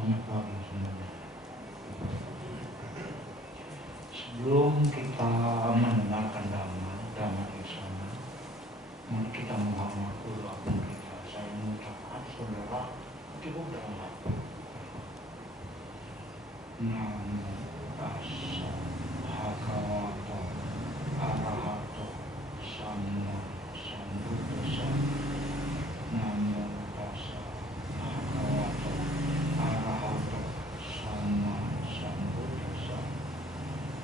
Selamat pagi semuanya. Sebelum kita mendengarkan Dhamma Desana, mari kita menghormat guru agung kita. Saya mengucapkan saudara cukup dalam hati. Namo tassa bhagavato arahato samma sambuddhassa. Namo tassa bhagavato arahato samma sambuddhassa.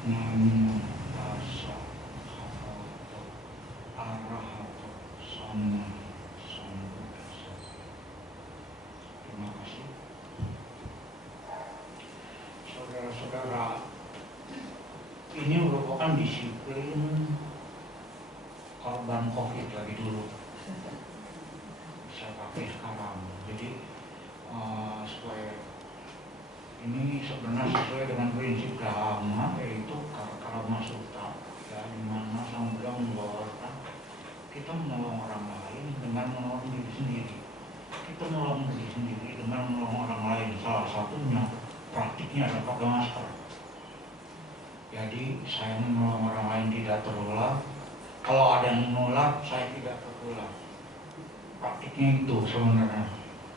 Namo tassa bhagavato arahato samma sambuddhassa. Terima kasih. Saudara-saudara, ini merupakan disiplin korban COVID lagi dulu. Saya pakai sekarang. Jadi supaya ini sebenarnya sesuai dengan prinsip Dhamma, yaitu karma sutta, ya, di mana Sang Buddha membawakan kita menolong orang lain dengan menolong diri sendiri. Kita menolong diri sendiri dengan menolong orang lain. Salah satunya praktiknya adalah pakai masker. Jadi saya menolong orang lain tidak tertular. Kalau ada yang menular, saya tidak tertular. Praktiknya itu sebenarnya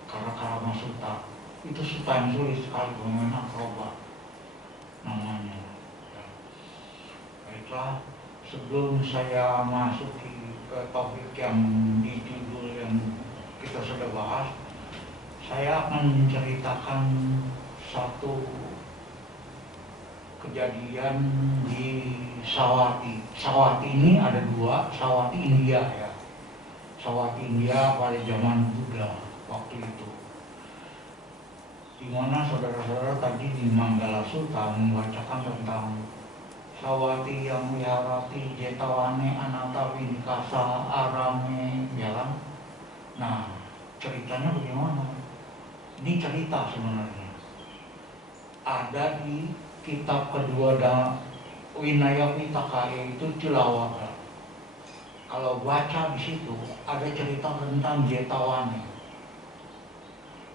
karma sutta. Itu sutta yang sulit sekali, bagaimana akrobat namanya. Ya. Baiklah, sebelum saya masuk ke topik yang di judul yang kita sudah bahas, saya akan menceritakan satu kejadian di Sawathi. Sawathi ini ada dua, Sawathi India ya. Sawathi India pada zaman Buddha waktu itu. Di mana saudara-saudara tadi di Manggala Sutta membacakan tentang Sawathi yang wiharati jetawane anata vinikasa arame, ya kan? Nah, ceritanya bagaimana? Ini cerita sebenarnya. Ada di kitab kedua Vinaya Pitaka, yaitu Cilawaka. Kalau baca di situ ada cerita tentang jetawane.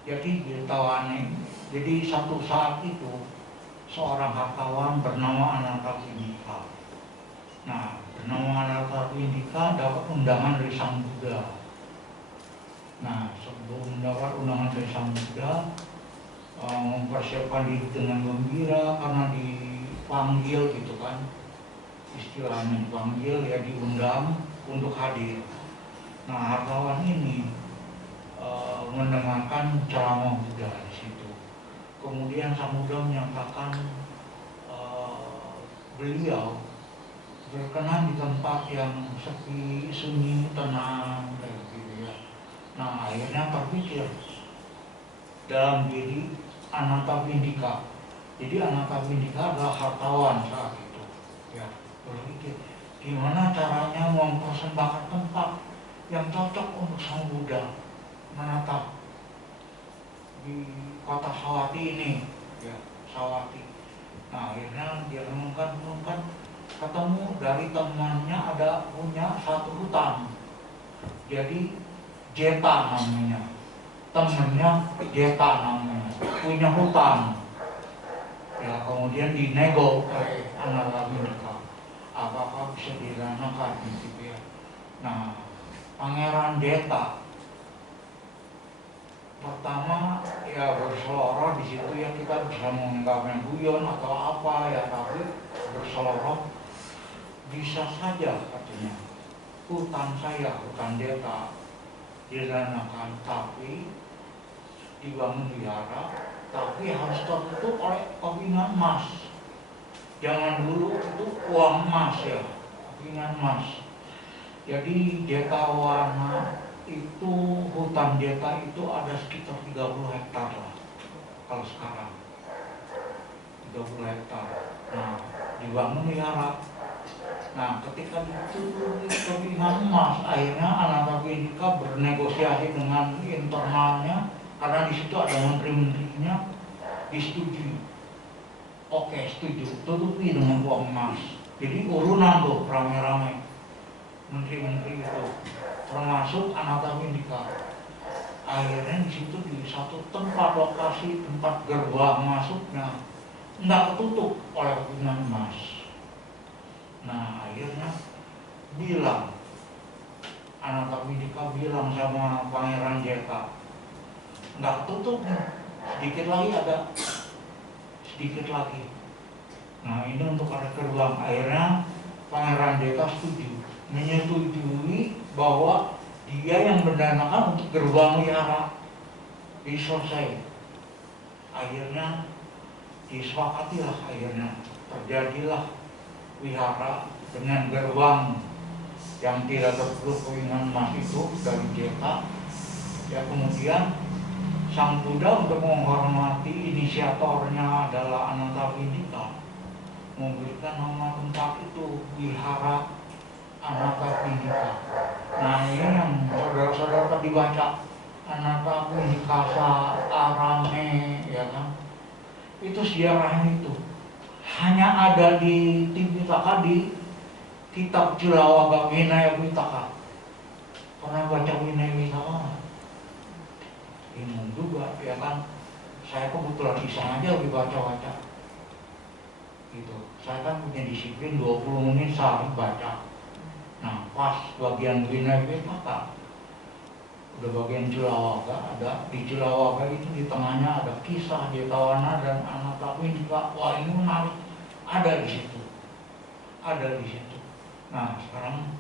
Jadi jetawane, jadi satu saat itu seorang hartawan bernama Anathapindika. Nah, bernama Anathapindika dapat undangan dari Sang Buddha. Nah, sebelum mendapat undangan dari Sang Buddha, mempersiapkan diri dengan gembira karena dipanggil gitu kan, istilahnya dipanggil ya, diundang untuk hadir. Nah, hartawan ini mendengarkan ceramah Buddha di situ. Kemudian Sang Buddha menyatakan beliau berkenan di tempat yang sepi, sunyi, tenang, kayak gitu ya. Nah, akhirnya terpikir dalam diri Anathapindika. Jadi Anathapindika adalah hartawan saat itu. Ya, berpikir gimana caranya mempersembahkan tempat yang cocok untuk Sang Buddha menatap di kota Sawathi ini, ya, Sawathi. Nah, akhirnya dia renungkan, ketemu dari temannya ada punya satu hutan. Jadi Jeta namanya, temennya Jeta namanya, punya hutan. Ya, kemudian dinego oleh Anathapindika, apakah bisa direncanakan gitu ya. Nah, Pangeran Jeta pertama ya berseloroh di situ ya, kita bisa menganggapnya guyon atau apa ya, tapi berseloroh bisa saja katanya hutan saya, hutan Jeta direncanakan, tapi dibangun wihara, tapi harus tertutup oleh kovingan emas. Jangan dulu itu uang emas ya, kovingan emas. Jadi Jetawana itu, hutan Jeta itu ada sekitar 30 hektar lah kalau sekarang, 30 hektar. Nah, dibangun wihara. Nah, ketika ditutupi kovingan emas, akhirnya Anathapindika bernegosiasi dengan internalnya, karena di situ ada menteri-menterinya, disetujui. Oke, setuju, tutupi dengan uang emas. Jadi urunan tuh rame-rame menteri-menteri itu, termasuk Anathapindika. Akhirnya di situ satu tempat lokasi, tempat gerbang masuknya nggak ketutup oleh pingan emas. Nah akhirnya bilang, Anathapindika bilang sama Pangeran Jeka, nggak ketutup, sedikit lagi ada, sedikit lagi. Nah ini untuk ada gerbang. Akhirnya Pangeran Jeka menyetujui bahwa dia yang mendanakan untuk gerbang wihara diselesai. Akhirnya disepakatilah, akhirnya terjadilah wihara dengan gerbang yang tidak tertutup dengan emas itu dari Jeka. Ya kemudian Sang Buddha untuk menghormati inisiatornya adalah Anathapindika memberikan nama tempat itu wihara Anathapindika. Nah ini yang saudara-saudara tadi baca Anathapindika Arame, ya kan? Itu sejarahnya itu hanya ada di Tipitaka, di kitab Cilawaga Vinaya Pitaka. Pernah baca Vinaya Pitaka? Bingung juga, ya kan? Saya kebetulan iseng aja lebih baca-baca. Gitu. Saya kan punya disiplin 20 menit sehari baca. Nah pas bagian Vinaya Pitaka, udah bagian Cilawaga, ada di Cilawaga itu di tengahnya ada kisah Jetawana dan Anathapindika. Wah ini menarik, ada di situ, ada di situ. Nah sekarang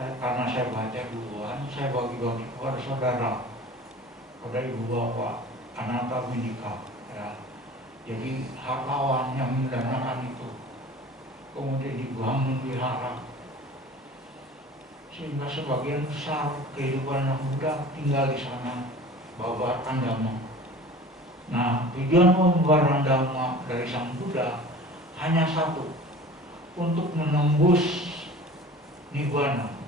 karena saya baca duluan, saya bagi-bagi kepada saudara, pada ibu bapak Anathapindika, ya. Jadi hartawan yang mendanakan itu, kemudian dibangun wihara, sehingga sebagian besar kehidupan anak muda tinggal di sana, babarkan dhamma. Nah, tujuan pembabaran dhamma dari Sang Buddha hanya satu, untuk menembus nibbana.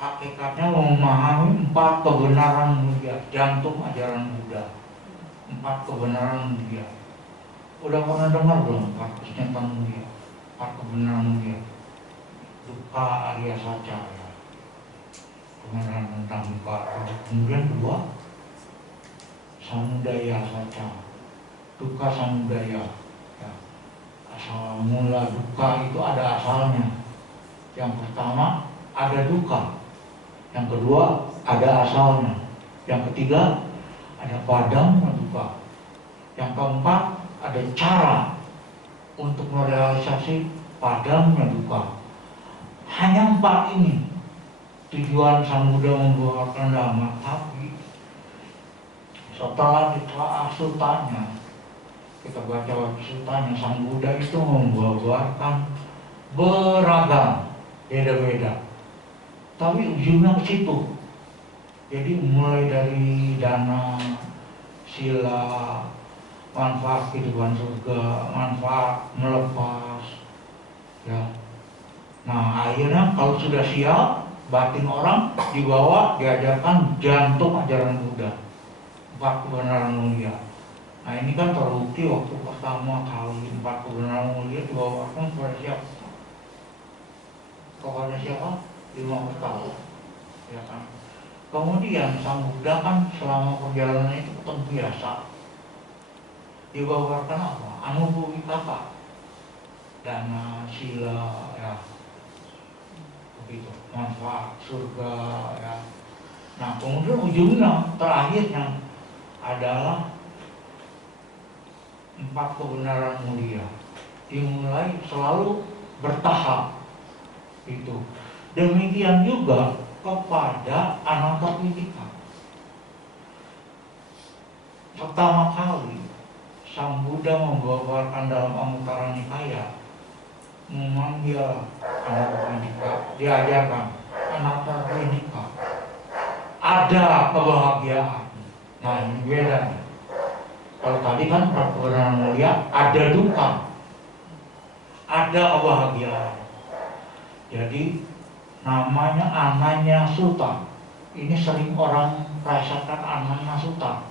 Hakikatnya memahami 4 kebenaran mulia, jantung ajaran Buddha. 4 kebenaran mulia. Udah pernah dengar belum 4 kebenaran mulia? 4 kebenaran mulia. Dukkha Arya Saca, ya. Kebenaran tentang dukkha. Kemudian 2, Samudaya Saca. Dukkha samudaya, ya. Asal mula dukkha itu ada asalnya. Yang pertama ada dukkha, yang kedua ada asalnya, yang ketiga ada padamnya dukkha, yang keempat ada cara untuk merealisasi padamnya dukkha. Hanya 4 ini tujuan Sang Buddha membawakan dhamma. Tapi setelah ditelaah sutanya, kita baca sutanya, Sang Buddha itu membawakan beragam, beda-beda, tapi ujungnya ke situ. Jadi mulai dari dana, sila, manfaat kehidupan surga, manfaat melepas, ya. Nah akhirnya kalau sudah siap, batin orang dibawa, diajarkan jantung ajaran Buddha, 4 kebenaran mulia. Nah ini kan terbukti waktu pertama kali 4 kebenaran mulia dibawakan kepada siapa? Kepada siapa? 5 pertama, ya kan? Kemudian Sang Buddha kan selama perjalanan itu ketemu biasa, dibawakan apa? Anubbhawikata, dana, sila, ya, begitu, manfaat surga, ya. Nah kemudian ujungnya, terakhirnya adalah 4 kebenaran mulia, dimulai selalu bertahap itu. Demikian juga kepada Anathapindika. Pertama kali Sang Buddha membawakan dalam Anguttara Nikaya, memanggil Anathapindika, diajarkan Anathapindika, ada kebahagiaan. Nah ini beda. Kalau tadi kan kebenaran mulia ada dukkha, ada kebahagiaan. Jadi namanya Ananya Sutta. Ini sering orang rasakan Ananya Sutta.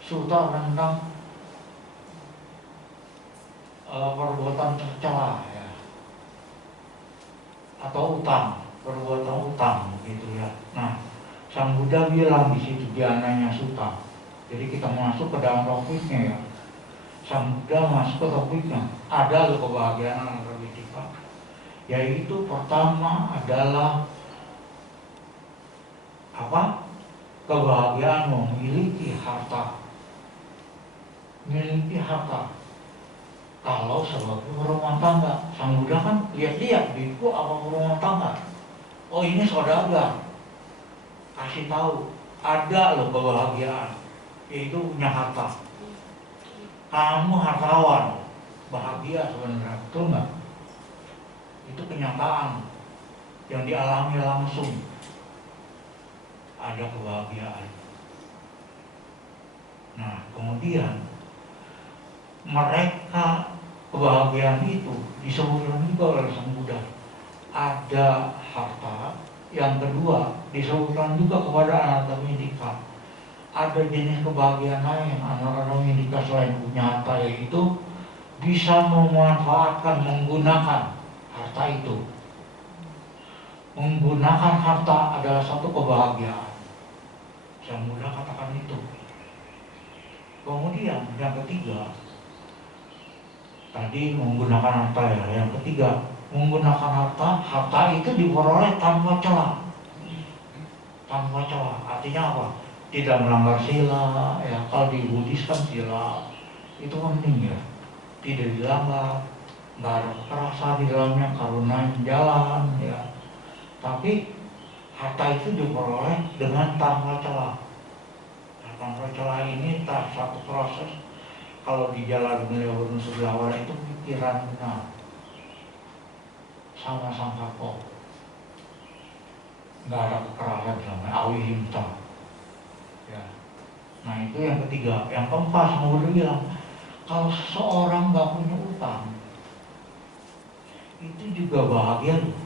Sutta tentang perbuatan tercela, ya, atau utang, perbuatan utang gitu, ya. Nah Sang Buddha bilang di situ di Ananya Sutta. Jadi kita masuk ke dalam topiknya ya. Sang Buddha masuk ke topiknya. Ada loh kebahagiaan Anatawindika. Yaitu pertama adalah apa? Kebahagiaan memiliki harta. Memiliki harta. Kalau sebagai rumah tangga, Sang Buddha kan lihat-lihat biku apa rumah tangga. Oh ini saudagar, kasih tahu ada loh kebahagiaan, yaitu punya harta. Kamu hartawan, bahagia sebenarnya, betul nggak? Itu kenyataan yang dialami langsung. Ada kebahagiaan. Nah kemudian mereka kebahagiaan itu disebutkan juga oleh Sang Buddha. Ada harta. Yang kedua disebutkan juga kepada Anatawindika. Ada jenis kebahagiaan lain Anatawindika selain punya harta, yaitu bisa memanfaatkan, menggunakan harta itu. Menggunakan harta adalah satu kebahagiaan. Sang Buddha katakan itu. Kemudian yang ketiga, tadi menggunakan harta ya. Yang ketiga, menggunakan harta itu diperoleh tanpa celah. Tanpa celah, artinya apa? Tidak melanggar sila, ya. Kalau di Buddhis kan sila itu penting ya. Tidak dilanggar, nggak ada kekerasan di dalamnya, karuna jalan ya. Tapi harta itu diperoleh dengan tanpa celah. Nah, tanpa celah ini tak satu proses. Kalau di jalan beliau Nusudawara itu pikiran benar, sama sangkako, nggak ada kekerasan dalamnya, awihimta. Ya. Nah itu yang ketiga. Yang keempat, Sang Buddha bilang, kalau seseorang nggak punya utang, itu juga bahagia loh.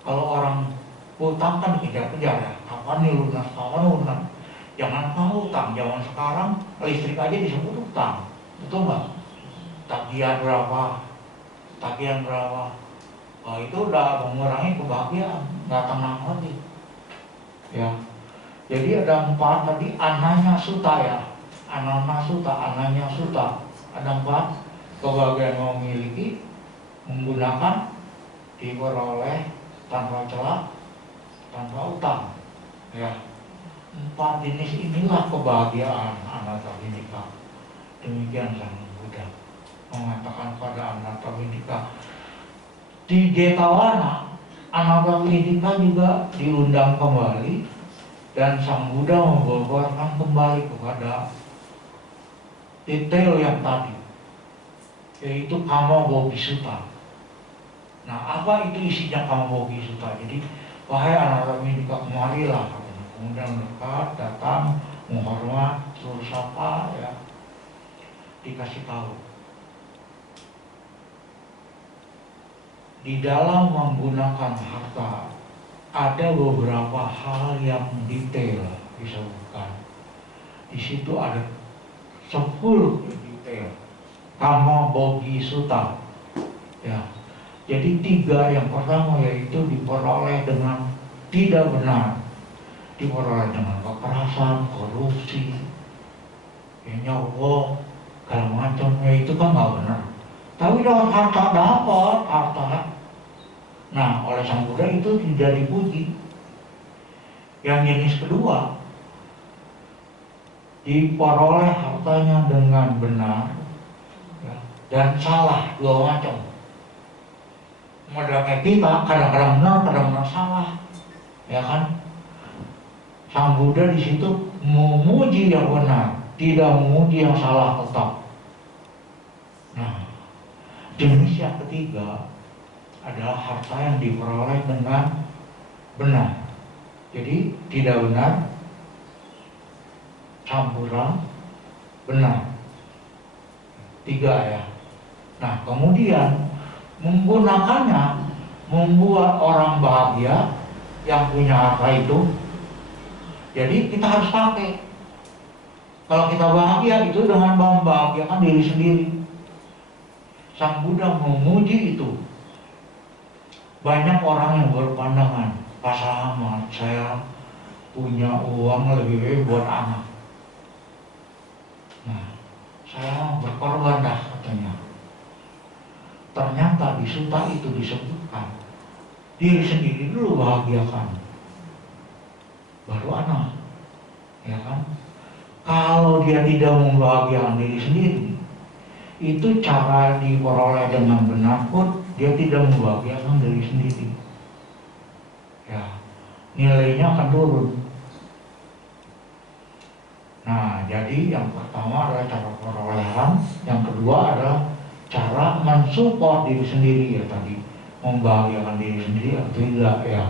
Kalau orang utang kan dikejar-kejar ya, kapan nih lunas, kapan lunas. Jangan mau utang, zaman sekarang listrik aja disebut utang, betul nggak? Tagihan berapa? Tagihan berapa? Oh, itu udah mengurangi kebahagiaan, nggak tenang lagi. Ya, jadi ada 4 tadi Ananya Sutta ya, Ananya Sutta. Ada 4 kebahagiaan memiliki, menggunakan, diperoleh tanpa celah, tanpa utang. Ya. 4 jenis inilah kebahagiaan Anatawindika. Demikian Sang Buddha mengatakan pada Anatawindika. Di Jetavana, Anatawindika juga diundang kembali dan Sang Buddha membawakan kembali kepada detail yang tadi, yaitu Kama Bogi Sutta. Nah, apa itu isinya Kama Bogi Sutta? Jadi, wahai Anatawindika, kemarilah. Kemudian mendekat, datang, menghormat, suruh sapa, ya, dikasih tahu. Di dalam menggunakan harta ada beberapa hal yang detail disebutkan. Di situ ada 10 detail. Kama Bogi Sutta. Ya. Jadi 3 yang pertama yaitu diperoleh dengan tidak benar. Diperoleh dengan kekerasan, korupsi, ya, nyogok, segala macamnya, itu kan nggak benar. Tapi dengan harta dapat harta. Nah, oleh Sang Buddha itu tidak dipuji. Yang jenis kedua, diperoleh hartanya dengan benar, ya, dan salah, 2 macam. Model kayak kita, kadang-kadang benar, kadang-kadang salah, ya kan? Sang Buddha di situ memuji yang benar, tidak memuji yang salah tetap. Nah, jenis yang ketiga adalah harta yang diperoleh dengan benar. Jadi tidak benar, campuran, benar. 3 ya. Nah, kemudian menggunakannya membuat orang bahagia yang punya harta itu. Jadi kita harus pakai. Kalau kita bahagia itu dengan membahagiakan diri sendiri. Sang Buddha memuji itu. Banyak orang yang berpandangan, Pak Selamat, saya punya uang lebih baik buat anak. Nah, saya berkorban dah katanya. Ternyata di suta itu disebutkan diri sendiri dulu bahagiakan, baru anak, ya kan? Kalau dia tidak membahagiakan diri sendiri, itu cara diperoleh dengan benar pun dia tidak membahagiakan diri sendiri. Ya, nilainya akan turun. Nah, jadi yang pertama adalah cara perolehan, yang kedua adalah cara mensupport diri sendiri ya tadi, membahagiakan diri sendiri atau tidak ya.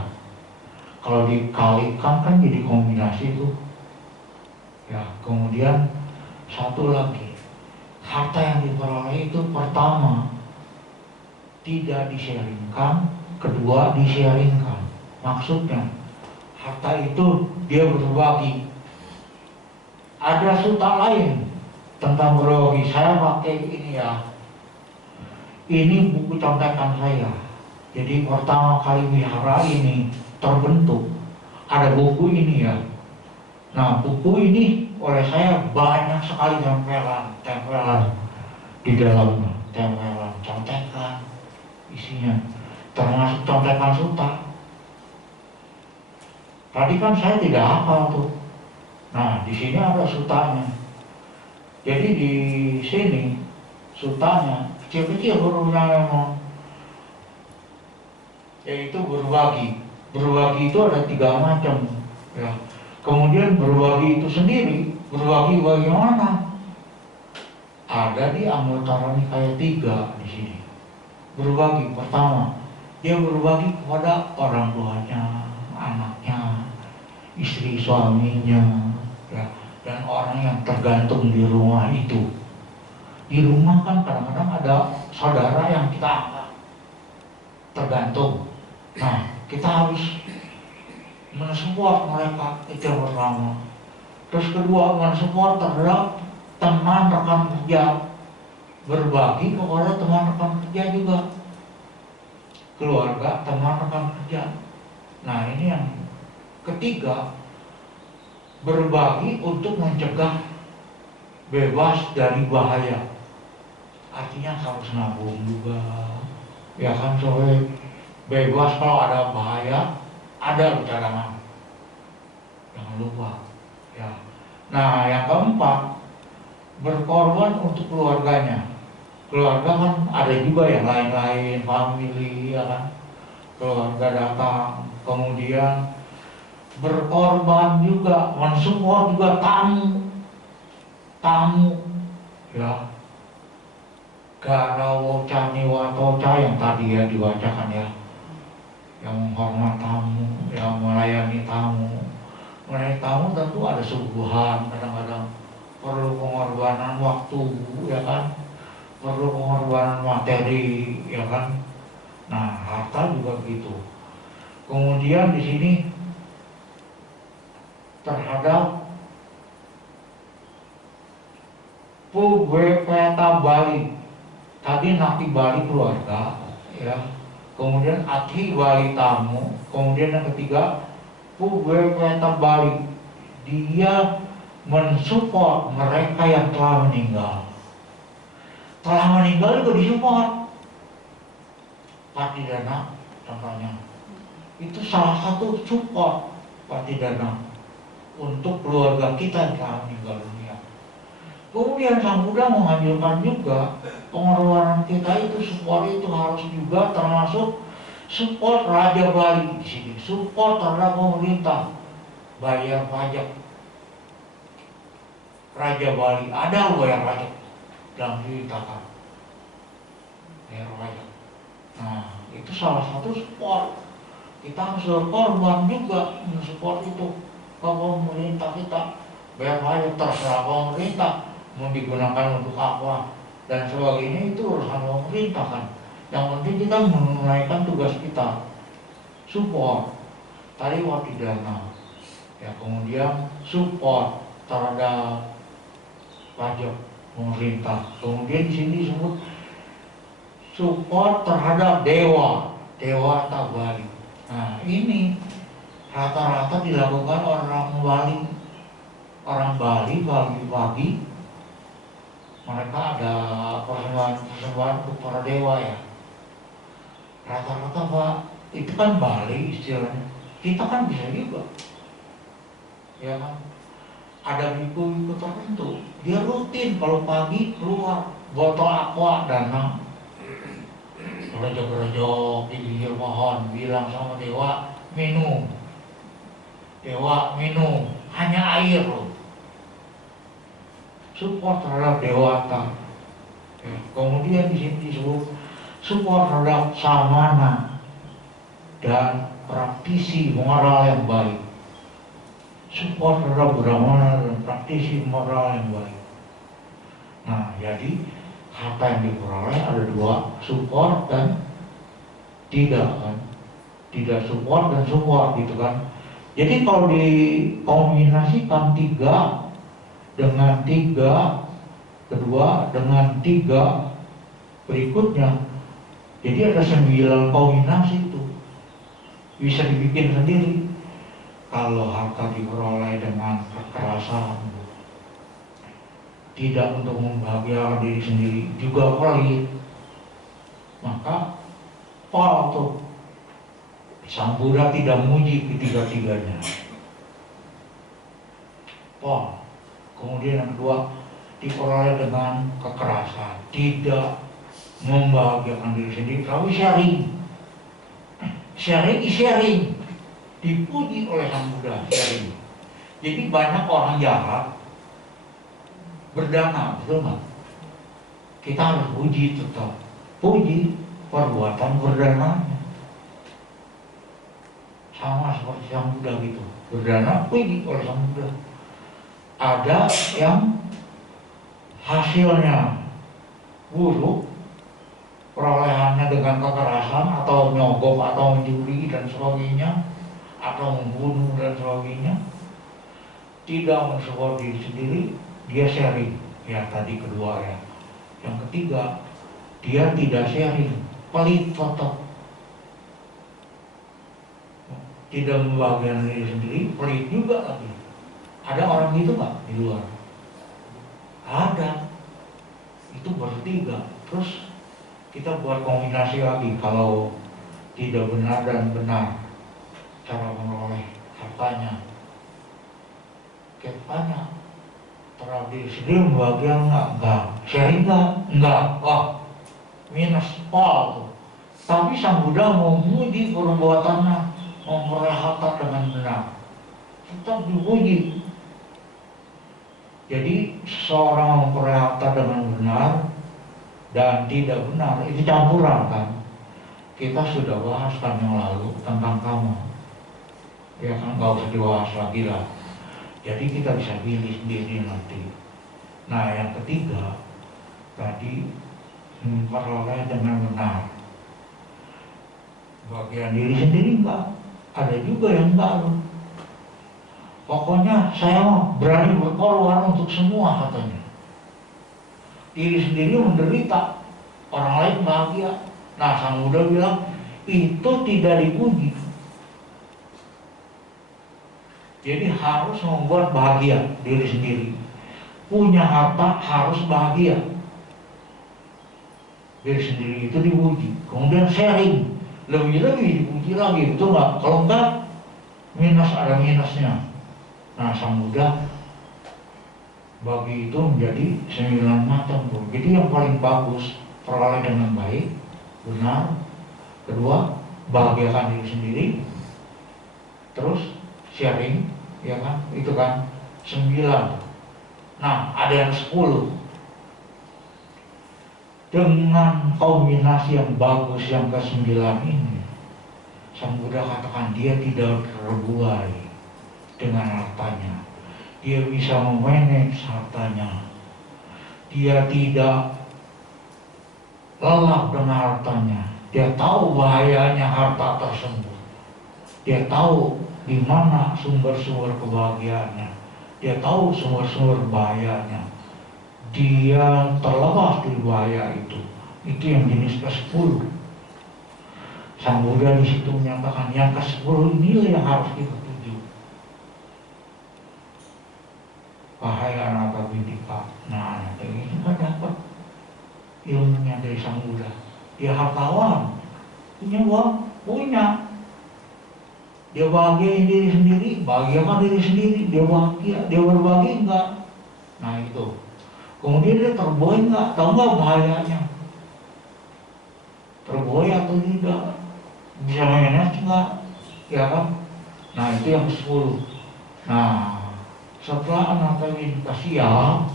Kalau dikalikan kan jadi kombinasi itu. Ya, kemudian satu lagi, harta yang diperoleh itu pertama tidak di-sharingkan, kedua di-sharingkan. Maksudnya harta itu dia berbagi. Ada suta lain tentang berbagi. Saya pakai ini ya. Ini buku contekan saya. Jadi pertama kali wihara ini terbentuk, ada buku ini ya. Nah, buku ini oleh saya banyak sekali tempelan di dalamnya, tempelan, contekan isinya, termasuk contekan suta. Tadi kan saya tidak hafal tuh. Nah, di sini ada sutanya. Jadi di sini sutanya kecil-kecil hurufnya memang, yaitu berbagi. Berbagi itu ada 3 macam ya. Kemudian berbagi itu sendiri, berbagi bagaimana? Ada di Anguttara Nikaya 3 di sini. Berbagi pertama, dia berbagi kepada orang tuanya, anaknya, istri suaminya, ya, dan orang yang tergantung di rumah itu. Di rumah kan kadang-kadang ada saudara yang kita anggap tergantung. Nah, kita harus mensupport mereka, itu yang pertama. Terus kedua, mensupport terhadap teman rekan kerja, berbagi kepada teman rekan kerja juga, keluarga, teman rekan kerja. Nah, ini yang ketiga, berbagi untuk mencegah bebas dari bahaya. Artinya harus nabung juga, ya kan, supaya bebas kalau ada bahaya, ada cadangan, jangan lupa ya. Nah, yang keempat, berkorban untuk keluarganya. Keluarga kan ada juga yang lain-lain, family ya kan, keluarga datang, kemudian berkorban juga, mensupport juga tamu ya. Garawo caniwa toca yang tadi ya dibacakan ya, yang menghormat tamu, yang melayani tamu. Melayani tamu tentu ada suguhan, kadang-kadang perlu pengorbanan waktu ya kan, perlu pengorbanan materi ya kan. Nah, harta juga begitu. Kemudian di sini terhadap peta bali, tadi nakti bali keluarga ya, kemudian ati bali tamu, kemudian yang ketiga peta bali, dia mensupport mereka yang telah meninggal. Telah meninggal juga disupport. Patidana contohnya, itu salah satu support patidana untuk keluarga kita yang telah meninggal dunia. Kemudian Sang Buddha menganjurkan juga pengorbanan kita itu, support itu harus juga termasuk support Raja Bali di sini, support terhadap pemerintah, bayar pajak. Raja Bali ada bayar pajak dalam diceritakan, bayar pajak. Nah, itu salah satu support. Kita harus berkorban juga mensupport itu ke pemerintah kita, bayar pajak, terserah pemerintah mau digunakan untuk apa dan sebagainya, itu urusan pemerintah kan. Yang penting kita menunaikan tugas kita, support tadi watidana ya, kemudian support terhadap pajak pemerintah. Kemudian di sini disebut support terhadap dewa Tabari. Nah, ini rata-rata dilakukan orang Bali. Orang Bali pagi-pagi mereka ada persembahan untuk para dewa ya. Rata-rata Pak, itu kan Bali istilahnya. Kita kan bisa juga, ya kan? Ada biku-biku tertentu, dia rutin kalau pagi keluar botol aqua danang, gerojok-gerojok di pinggir pohon, bilang sama dewa minum, dewa minum, hanya air loh. Support terhadap dewata. Ya. Kemudian di sini disebut support terhadap samana dan praktisi moral yang baik. Support terhadap brahmana dan praktisi moral yang baik. Nah, jadi harta yang diperoleh ada dua, support dan tidak kan. Tidak support dan support gitu kan. Jadi kalau dikombinasikan 3 dengan 3, kedua dengan 3 berikutnya, jadi ada 9 kombinasi itu. Bisa dibikin sendiri. Kalau harta diperoleh dengan kekerasan, tidak untuk membahagiakan diri sendiri, juga pelit, maka Paul tuh Sang Buddha tidak muji ketiga-tiganya. Paul. Kemudian yang kedua, diperoleh dengan kekerasan, tidak membahagiakan diri sendiri, tapi sharing, dipuji oleh Sang Buddha, sharing. Jadi banyak orang jahat berdana, betul nggak? Kita harus puji tetap, puji perbuatan berdananya. Sama seperti Sang Buddha gitu, berdana puji oleh Sang Buddha. Ada yang hasilnya buruk, perolehannya dengan kekerasan atau nyogok atau mencuri dan sebagainya, atau membunuh dan sebagainya, tidak mensupport diri sendiri, dia sharing. Ya tadi kedua ya. Yang ketiga, dia tidak sharing, pelit tetap, tidak membahagiakan diri sendiri, pelit juga lagi. Ada orang gitu nggak di luar? Ada. Itu bertiga. Terus kita buat kombinasi lagi. Kalau tidak benar dan benar cara menoleh hartanya, banyak terhadap diri sendiri membahagiakan enggak, sharing enggak, wah minus tuh. Tapi Sang Buddha memuji perbuatannya, memperoleh harta dengan benar, tetap dipuji. Jadi seseorang memperoleh harta dengan benar dan tidak benar, itu campuran kan. Kita sudah bahas kan yang lalu tentang kamu, ya kan, nggak usah dibahas lagi lah. Jadi kita bisa pilih sendiri nanti. Nah yang ketiga tadi, memperoleh dengan benar, bagian diri sendiri enggak, ada juga yang enggak loh. Pokoknya saya berani berkorban untuk semua katanya. Diri sendiri menderita, orang lain bahagia. Nah Sang Buddha bilang itu tidak dipuji. Jadi harus membuat bahagia diri sendiri. Punya harta harus bahagia. Diri sendiri itu dipuji. Kemudian sharing, lebih-lebih dipuji lagi, betul nggak? Kalau enggak, minus, ada minusnya. Nah Sang Buddha bagi itu menjadi 9 macam tuh. Jadi yang paling bagus peroleh dengan baik, benar. Kedua, bahagiakan diri sendiri. Terus sharing, ya kan? Itu kan 9. Nah ada yang 10. Dengan kombinasi yang bagus yang ke-9 ini, Sang Buddha katakan dia tidak terbuai dengan hartanya. Dia bisa memanage hartanya. Dia tidak lelap dengan hartanya. Dia tahu bahayanya harta tersebut. Dia tahu di mana sumber-sumber kebahagiaannya. Dia tahu sumber-sumber bahayanya. Dia terlepas dari bahaya itu. Itu yang jenis ke-10. Sang Buddha di situ menyatakan yang ke-10 inilah yang harus kita Wahai anak Bidika. Nah, ini kan dapat ilmunya dari Sang Buddha. Dia hartawan, punya uang, punya. Dia bahagia diri sendiri, bahagiakan diri sendiri. Dia bahagia, dia berbagi enggak? Nah itu. Kemudian dia terbuai enggak? Tahu enggak bahayanya? Terbuai atau tidak? Bisa manage enggak? Ya kan? Nah itu yang 10. Nah setelah anak Bidika siap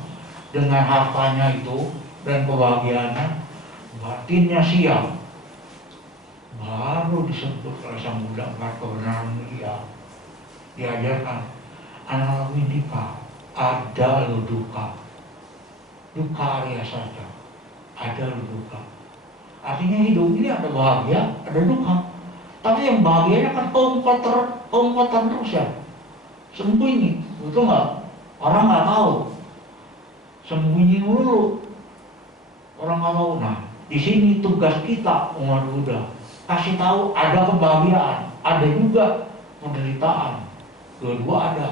dengan hartanya itu dan kebahagiaannya, batinnya siap, baru disebut oleh Sang Buddha empat kebenaran mulia. Diajarkan, anak Bidika, ada lo duka, duka Arya saja, ada lo duka. Artinya hidup ini ada bahagia, ada duka. Tapi yang bahagianya kan komputer terus ya, sembunyi, betul nggak? Orang nggak tahu, sembunyi dulu, orang nggak tahu. Nah, di sini tugas kita umat Buddha, kasih tahu ada kebahagiaan, ada juga penderitaan, dua-dua ada.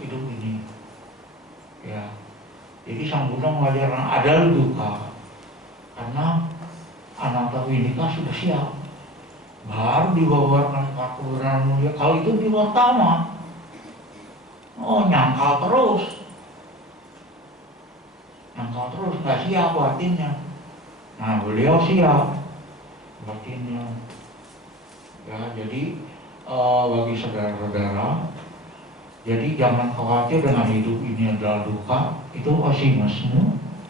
Hidup ini, ya. Jadi Sang Buddha mengajarkan ada duka, karena anak Bidika sudah siap, baru dibawakan ke kebenaran mulia. Kalau itu di pertama, nyangkal terus, nggak siap batinnya. Nah beliau siap batinnya. Ya jadi bagi saudara-saudara, jadi jangan khawatir dengan hidup ini adalah duka, itu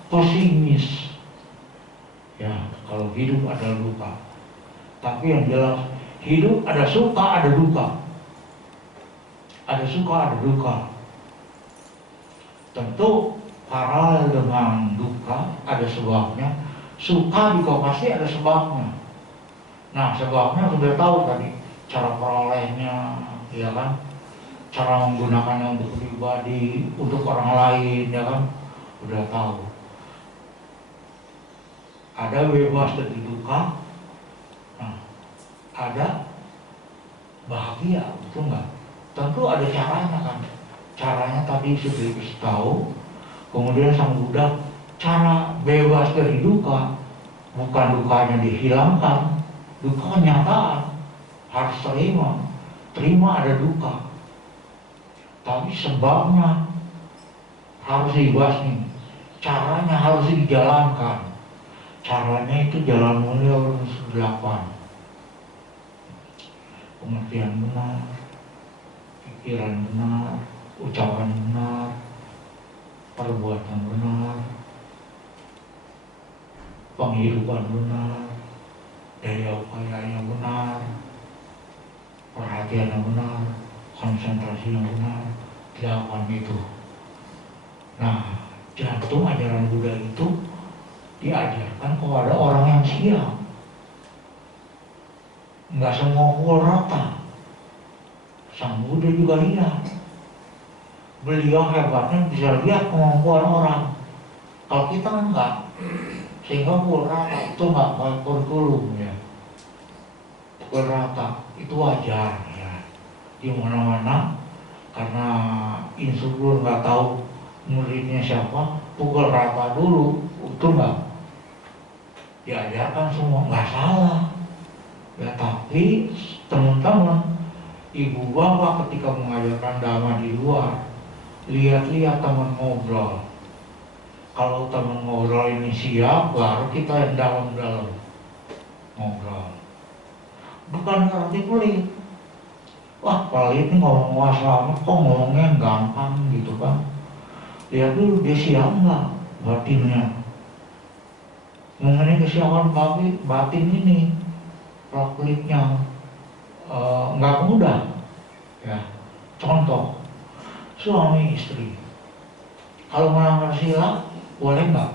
pesimis. Ya kalau hidup ada duka, tapi yang jelas hidup ada suka ada duka, ada suka ada duka. Tentu paralel dengan duka ada sebabnya, suka juga pasti ada sebabnya. Nah sebabnya sudah tahu tadi, cara perolehnya, ya kan, cara menggunakannya untuk pribadi, untuk orang lain, ya kan, udah tahu. Ada bebas dari duka, nah, ada bahagia, betul nggak? Tentu ada caranya kan. Caranya tadi sudah dikasih tahu. Kemudian Sang Buddha, cara bebas dari duka, bukan dukanya dihilangkan, duka kenyataan, harus terima ada duka. Tapi sebabnya harus dibasmi, caranya harus dijalankan. Caranya itu jalan mulia 8. Pengertian benar, pikiran benar, ucapan benar, perbuatan benar, penghidupan benar, daya upayanya benar, perhatian yang benar, konsentrasi yang benar, 8 itu. Nah, jantung ajaran Buddha itu diajarkan kepada orang yang siap. Enggak semua pukul rata. Sang Buddha juga lihat. Beliau hebatnya bisa lihat kemampuan orang. Kalau kita enggak, sehingga pukul rata itu enggak kurikulum ya. Pukul rata itu wajar ya. Di mana-mana, karena instruktur nggak tahu muridnya siapa, pukul rata dulu, itu enggak diajarkan semua, nggak salah ya. Tapi teman-teman, ibu bapak ketika mengajarkan dhamma di luar, lihat-lihat teman ngobrol. Kalau teman ngobrol ini siap, baru kita yang dalam-dalam ngobrol. Bukan berarti pelit. Wah pelit ini ngomong selamat, kok ngomongnya gampang gitu kan. Lihat dulu dia siap nggak batinnya. Mengenai kesiapan batin ini, prakliknya nggak mudah ya. Contoh, suami istri kalau melanggar sila boleh nggak?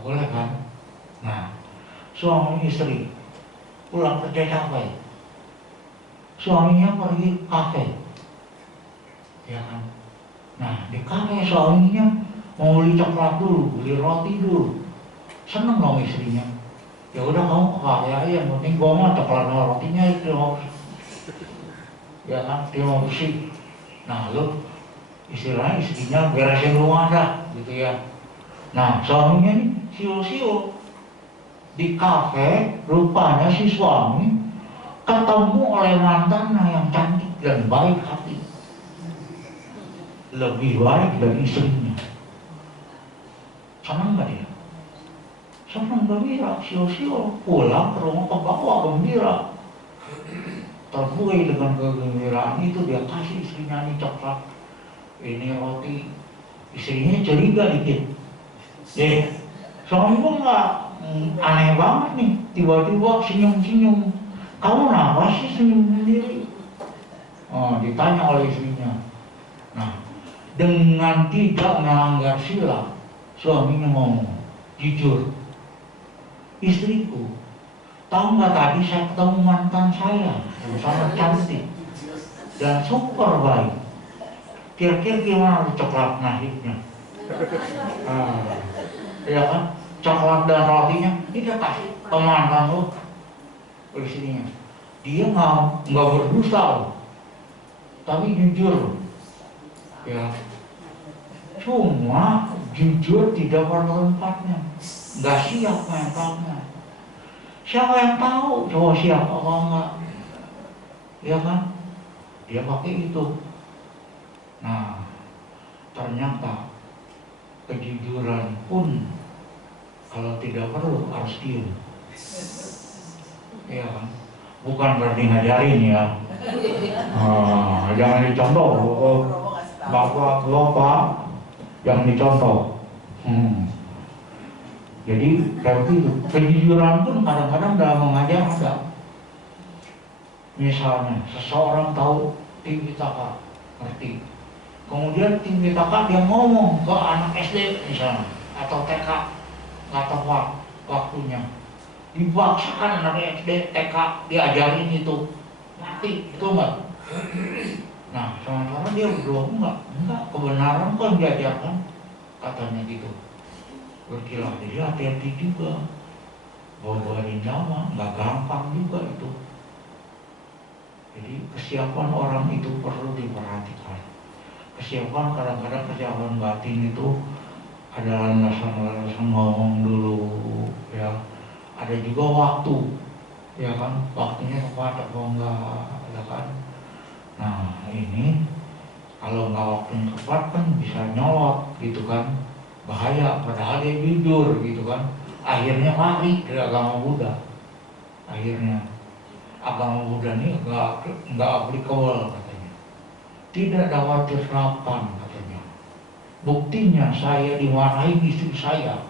Boleh kan? Nah, suami istri pulang kerja capek, suaminya pergi kafe, ya kan? Nah di kafe suaminya mau beli coklat dulu, beli roti dulu, seneng dong istrinya. Ya udah kamu ke kafe aja, yang penting gua mah coklat sama rotinya itu, ya kan, dia mau bersih. Nah lo istilahnya istrinya beresin rumah dah gitu ya. Nah suaminya nih siul-siul di kafe, rupanya si suami ketemu oleh mantannya yang cantik dan baik hati, lebih baik dari istrinya. Senang gak dia? Senang gembira, siul-siul pulang ke rumah kebawa gembira. Terbuai dengan kegembiraan itu dia kasih istrinya ini coklat, ini roti. Istrinya curiga dikit. Suami gua nggak aneh banget nih, tiba-tiba senyum-senyum. Kamu kenapa sih senyum sendiri? Oh, ditanya oleh istrinya. Nah, dengan tidak melanggar sila, suaminya ngomong, jujur, istriku, tahu nggak tadi saya ketemu mantan saya, sangat cantik dan super baik. Kira-kira gimana tuh coklat nasibnya? Ya kan, coklat dan rotinya ini dia kasih ke mantan lo, istrinya. Dia nggak berdusta loh, tapi jujur, ya. Cuma jujur tidak pada tempatnya, nggak siap mentalnya. Siapa yang tahu cowok siap apa enggak? Ya kan? Dia pakai itu. Nah, ternyata kejujuran pun kalau tidak perlu harus diem. Ya kan? Bukan berarti ngajarin ya. Jangan dicontoh. Bapak jangan dicontoh. Jadi kayak begitu. Kejujuran pun kadang-kadang dalam mengajar ada. Misalnya seseorang tahu Tipitaka, ngerti. Kemudian Tipitaka dia ngomong ke anak SD misalnya atau TK, nggak tepat waktunya. Dipaksakan anak SD, TK diajarin itu, mati itu enggak. Nah, sementara dia belum enggak kebenaran kok diajarkan katanya gitu. Berkilah, jadi hati-hati juga. Bawa nyawa, nggak gampang juga itu. Jadi kesiapan orang itu perlu diperhatikan. Kesiapan kadang-kadang kesiapan batin itu ada landasan-landasan ngomong dulu, ya. Ada juga waktu, ya kan, waktunya tepat atau enggak, ya kan. Nah ini kalau nggak waktunya tepat kan bisa nyolot gitu kan, bahaya. Padahal dia jujur gitu kan, akhirnya lari dari agama Buddha. Akhirnya agama Buddha ini nggak applicable katanya, tidak dapat diterapkan katanya. Buktinya saya dimarahin istri saya,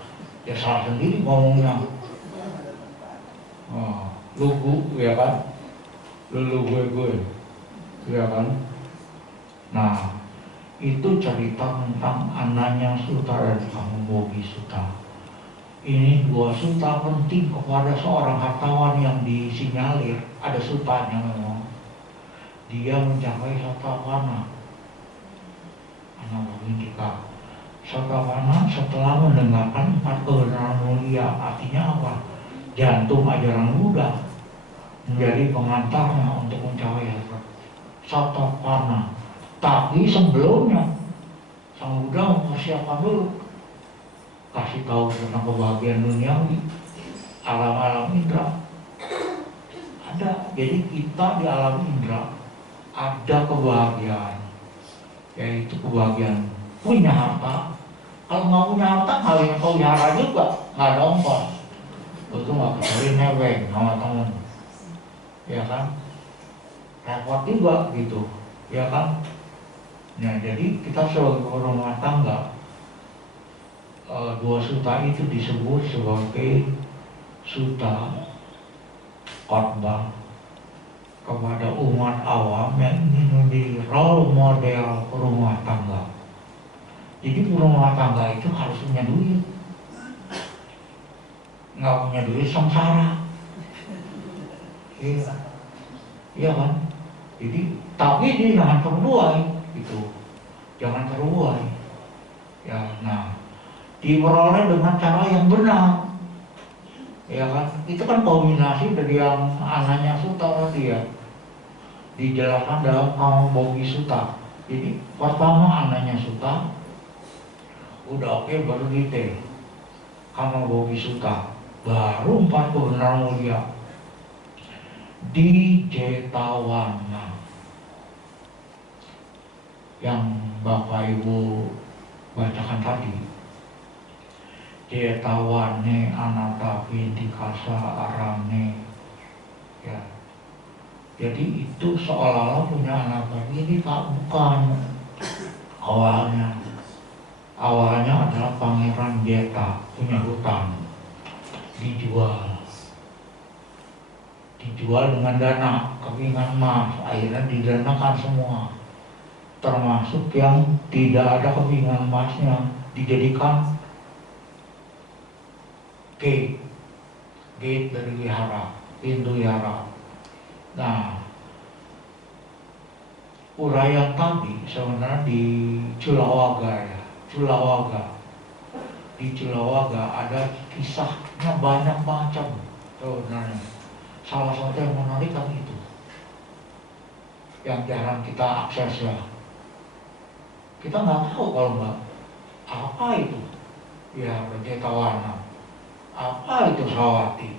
ya salah sendiri ngomongnya. Lugu ya kan, lu gue ya kan. Nah itu cerita tentang Ananya Sutta dan Kambogi Sutta. Ini dua sutta penting kepada seorang hartawan yang disinyalir. Ada suttanya memang, dia mencapai Sotapanna. Anak Bhagavata Sotapanna setelah mendengarkan 4 kebenaran mulia. Artinya apa? Jantung ajaran Buddha, menjadi pengantarnya untuk mencapai Sotapanna. Tapi sebelumnya Sang Buddha mempersiapkan dulu, kasih tahu tentang kebahagiaan duniawi, alam-alam indra. Ada, jadi kita di alam indra ada kebahagiaan, yaitu kebahagiaan punya harta. Kalau nggak punya harta, kalian kau pelihara juga, nggak ada ongkos. Itu nggak kecuali nebeng sama temen, ya kan? Repot juga gitu, ya kan? Nah jadi kita sebagai rumah tangga, dua sutta itu disebut sebagai sutta khotbah kepada umat awam yang ingin menjadi role model rumah tangga. Jadi rumah tangga itu harus punya duit. Nggak punya duit sengsara. Iya, iya kan? Jadi tapi ini jangan terbuai gitu, jangan terbuai. Ya, nah diperoleh dengan cara yang benar, ya kan? Itu kan kombinasi dari yang Ananya Sutta tadi ya, dijelaskan dalam Kambogi Sutta, Jadi pertama anaknya suka, udah oke baru detail Kama Bogi Suta, baru 4 kebenaran mulia di Jetawana yang Bapak Ibu bacakan tadi. Jetawane anata vindikasa arane, ya. Jadi itu seolah-olah punya anak ini, Pak, bukan. Awalnya adalah Pangeran Jeta punya hutang, dijual dengan dana kepingan emas, akhirnya didanakan semua, termasuk yang tidak ada kepingan emasnya, dijadikan gate dari wihara, pintu wihara. Nah, uraian tadi sebenarnya di Culawaga, ya. Di Culawaga ada kisahnya banyak macam sebenarnya. Salah satu yang menarik kan itu, yang jarang kita akses ya. Kita nggak tahu kalau nggak apa itu ya Jetawana, apa itu Sawati.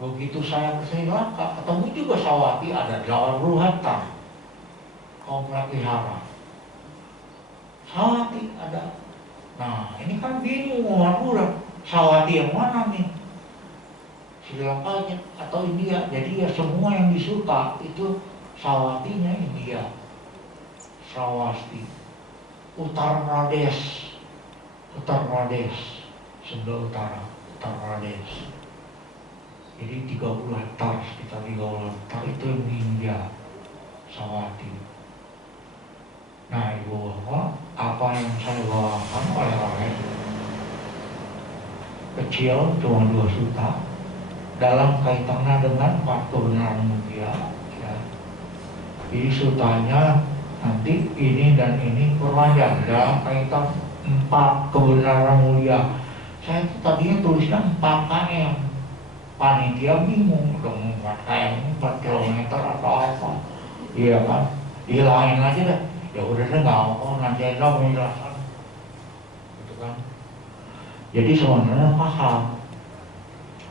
Begitu saya ke Sri Lanka, ketemu juga Sawati, ada 80 hektar komplek wihara. Sawati ada. Nah, ini kan bingung Madura, Sawati yang mana nih? Sri Lanka atau India. Jadi ya semua yang di Suta itu Sawatinya India. Srawasti. Uttar Pradesh, sebelah utara, Uttar Pradesh. Jadi 30 hektar, sekitar 30 hektar itu yang di India, Sawati. Nah, Ibu Bapak, apa yang saya bawakan oleh kecil cuma 2 juta dalam kaitannya dengan 4 kebenaran mulia, ya. Jadi sutanya nanti ini dan ini perpanjang dalam kaitan 4 kebenaran mulia. Saya tadinya tulisnya 4 km. Panitia bingung dong, 4 km, 4 km atau apa. Iya kan, dihilangin aja deh. Ya udah deh, nggak apa, nanti aja menjelaskan, gitu kan. Jadi sebenarnya paham,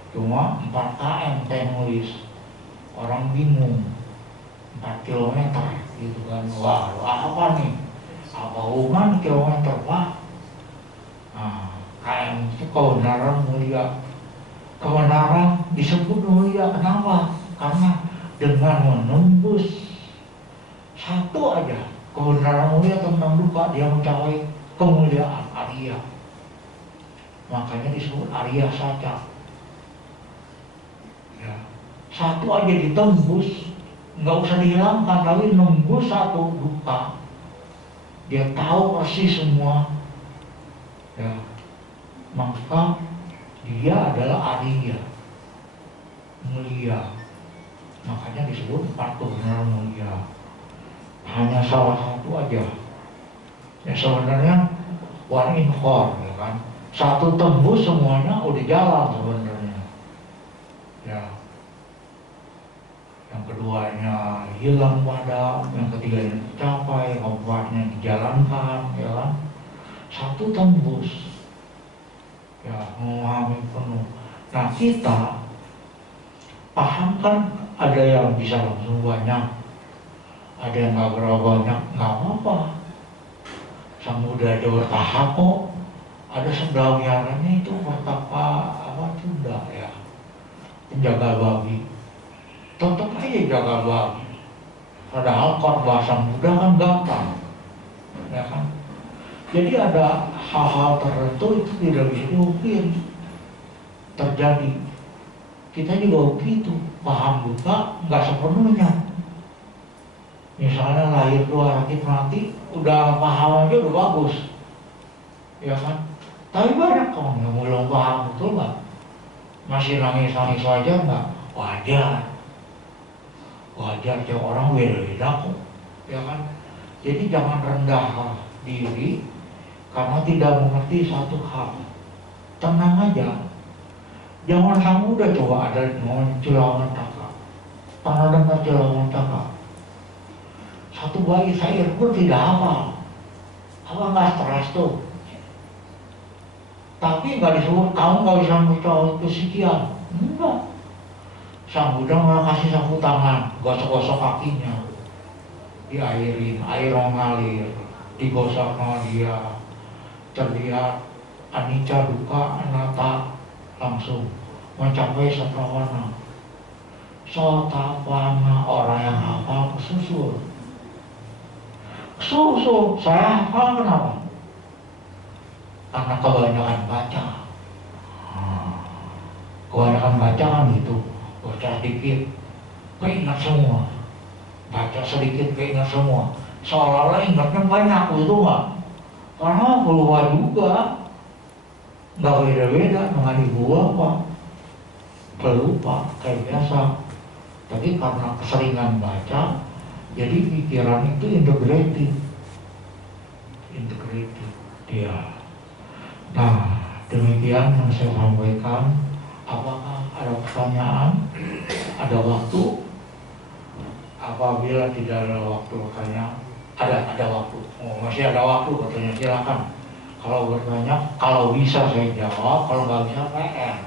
cuma 4 km saya nulis, orang bingung 4 km gitu kan. Wah, apa nih, apa hubungan kilometer, Pak? Nah, km itu kebenaran mulia. Kebenaran disebut mulia, kenapa? Karena dengan menembus satu aja kebenaran mulia tentang duka, dia mencapai kemuliaan Arya. Makanya disebut Arya saja. Ya. Satu aja ditembus, nggak usah dihilangkan, tapi nembus satu duka, dia tahu persis semua, ya. Maka dia adalah Arya, mulia. Makanya disebut 4 kebenaran mulia. Hanya salah satu aja. Ya sebenarnya one in four, ya kan. Satu tembus semuanya udah jalan sebenarnya. Ya. Yang keduanya hilang padam, yang ketiganya tercapai, keempatnya dijalankan, ya kan. Satu tembus. Ya, memahami penuh. Nah, kita paham kan, ada yang bisa langsung banyak, ada yang nggak berapa banyak, nggak apa-apa. Samudra aja bertahap kok. Ada sebelah wiharanya itu bertapa apa Sunda, ya, penjaga babi. Tetap aja jaga babi. Padahal kalau bahasa muda kan gampang, ya kan. Jadi ada hal-hal tertentu itu tidak bisa diukir, terjadi. Kita juga begitu, paham buta nggak sepenuhnya. Misalnya lahir dua rakit mati, udah paham aja udah bagus, ya kan. Tapi banyak orang yang belum paham, betul nggak? Masih nangis-nangis saja nggak? Wajar tiap orang beda-beda kok, ya kan. Jadi jangan rendah diri karena tidak mengerti satu hal. Tenang aja. Jangan kamu udah coba ada Culawan Caka. Pernah dengar Culawan Caka? Satu bayi saya pun tidak hafal. Apa nggak stres tuh? Tapi nggak disebut kamu nggak bisa baca itu sekian. Enggak. Sang Buddha malah kasih sapu tangan, gosok-gosok kakinya, diairin, air mengalir, digosok sama dia, terlihat anicca dukkha anatta, langsung mencapai satrawana. Sotapana, orang yang hafal kesusul. Kesusul, saya hafal kenapa? Karena kebanyakan baca. Kebanyakan baca kan gitu, baca sedikit, keingat semua. Baca sedikit, keingat semua. Seolah-olah ingatnya banyak, itu nggak? Karena keluar juga, nggak beda-beda dengan ibu apa. Pelupa, kayak biasa. Tapi karena keseringan baca, jadi pikiran itu integratif. Dia. Nah, demikian yang saya sampaikan. Apakah ada pertanyaan? Ada waktu? Apabila tidak ada waktu, katanya ada waktu. Oh, masih ada waktu, katanya silakan. Kalau bertanya, kalau bisa saya jawab, kalau nggak bisa PR.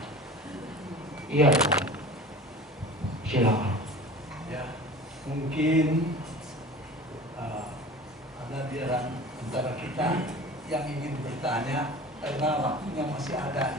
Iya, silakan. Ya, mungkin ada di antara kita yang ingin bertanya karena waktunya masih ada.